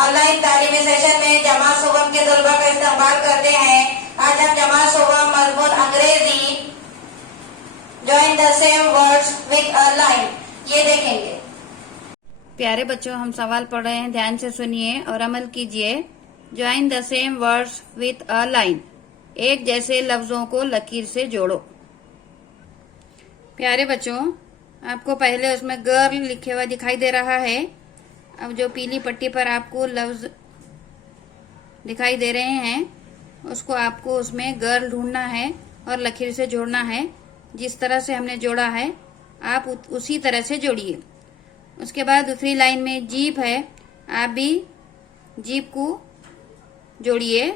Online तालीमी session में जमा सुगम के तलबा का इस्तेमाल करते हैं। आज हम जमा सुगम मजमून अंग्रेजी join the same words with a line ये देखेंगे। प्यारे बच्चों, हम सवाल पढ़ रहे हैं, ध्यान से सुनिए और अमल कीजिए। Join the same words with a line, एक जैसे लफ्जों को लकीर से जोड़ो। प्यारे बच्चों, आपको पहले उसमें गर्ल लिखे हुआ दिखाई दे रहा है। अब जो पीली पट्टी पर आपको लफ्ज दिखाई दे रहे हैं, उसको आपको उसमें गर्ल ढूंढना है और लकीर से जोड़ना है। जिस तरह से हमने जोड़ा है, आप उसी तरह से जोड़िए। उसके बाद दूसरी लाइन में जीप है, आप भी जीप को जोड़िए।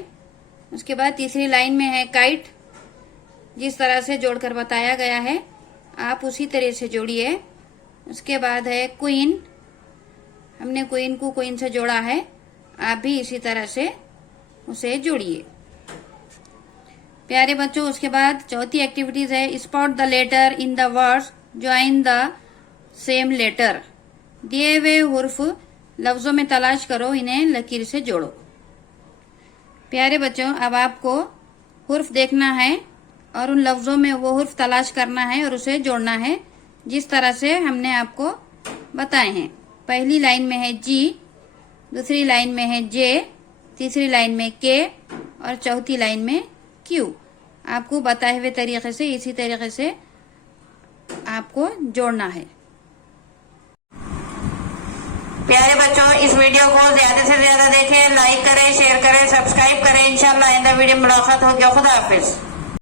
उसके बाद तीसरी लाइन में है काइट, जिस तरह से जोड़कर बताया गया है आप उसी तरह से जोड़िए। उसके बाद है क्वीन, हमने क्वीन को क्वीन से जोड़ा है, आप भी इसी तरह से उसे जोड़िए। प्यारे बच्चों, उसके बाद चौथी एक्टिविटीज है spot the letter in the words join the same letter. दिए हुए हुर्फ लफ्जों में तलाश करो, इन्हें लकीर से जोड़ो। प्यारे बच्चों, अब आपको हुर्फ देखना है और उन लफ्जों में वो हुर्फ तलाश करना है और उसे जोड़ना है, जिस तरह से हमने आपको बताए हैं। पहली लाइन में है जी, दूसरी लाइन में है जे, तीसरी लाइन में के और चौथी लाइन में क्यू। आपको बताए हुए तरीके से इसी तरीके से आपको जोड़ना है। प्यारे बच्चों, इस वीडियो को ज्यादा से ज्यादा देखें, लाइक करें, शेयर करें, सब्सक्राइब करें। इंशाल्लाह आइंदा वीडियो में मुलाकात होगी। खुदा हाफिज।